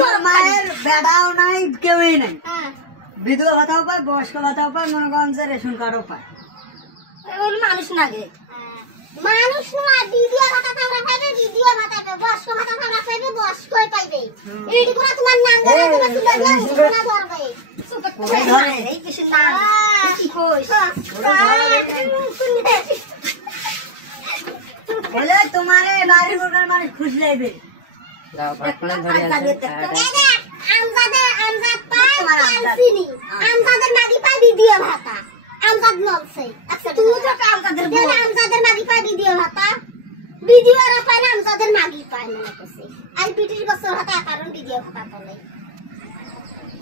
তোর মায়ের বেড়াও নাই কেউই নাই, বিধবা ভাতাও পায়, বয়স্ক ভাতাও পায়, মনে করেন যে রেশন কার্ডও পায়। মানুষ না গে, মানুষ না। বিধবা ভাতা আমরা পাইবে, বিধবা ভাতা পাইবে, বয়স্ক ভাতা আমরা পাইবে, বয়স্কই পাইবে। এইটি করে তোমার নাম ধরে তুমি তুলে দিয়ে উঠনা ধরবে। সুপ করে এই কিছু না কি কইছ বলে তোমারে বাড়ি ঘর মানুষ খুশি লাগবে। আমজাদ পায় ক্যালসিনি, আমজাদের মাগি পায় বিধবা ভাতা। আমজাদ নলছে আচ্ছা তুই তো আমজাদের মাগি পায় বিধবা ভাতা, বিধবারা পায় না আমজাদের মাগি পায় মনে করছে। আর ২৫ বছর ভাতা কারণ বিধবা ভাতা তোলে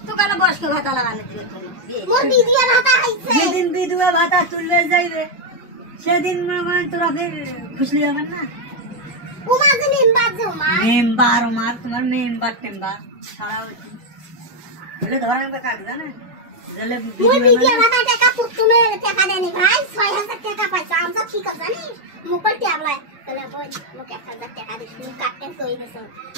তো কেন বয়স্ক ভাতা লাগানো দিবে তুমি? মোর বিধবা ভাতা হইছে, যেদিন বিধবা ভাতা তুলবে যাইবে সেদিন মনে করেন তোরা ফের খুশি হবেন না। উমার যে মেম্বার যে মেম্বার উমার তোমার মেম্বার টেম্বার ছাড়া হচ্ছে বলে ধরেন কাক জানে জেলে মোর বিধবা ভাতা টাকা পুতুনে টাকা দেনি ভাই ৬০০০ টাকা পাইছো। আমজাদ ঠিক আছে জানি মোবাইল ট্যাবলাই তাহলে বল মোক ১০০০ টাকা দিছি কাটতে কই দিছ।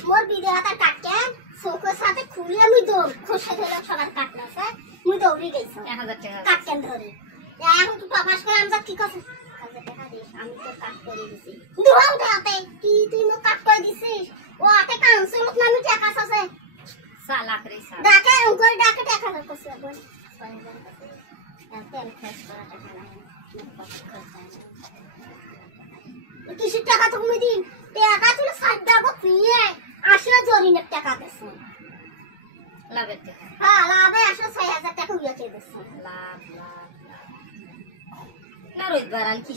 মোর বিধবা ভাতা কাটতে চোখের সাথে খুলে আমি দৌড় খুশি হইলাম, সবার কাটলাছে মুই দৌড়ি গেছি ১০০০ টাকা কাটতে ধরে। এখন তো প্রকাশ করে আমজাদ ঠিক আছে টাকা দিস, আমি তো কাট করে দিছি দুহাও টাকাতে কি তুই মোক কাট করে দিছিস। ও আতে কাউন্সিলত নামি টাকা আছে সালাক রে সালা ডাকে ওই ডাকে টাকা লাগছে বল ৬০০০ টাকা তেল খরচ করা টাকা নাই কিছু টাকা তুমি দিন টাকা তুলে ৬০ টাকা নিয়ে আসলে জরিনের টাকা দিছে লাভের টাকা। হ্যাঁ লাভে আসলে ৬০০০ টাকা উইয়াকে দিছে লাভ লাভ লাভ না রোজবার আর কি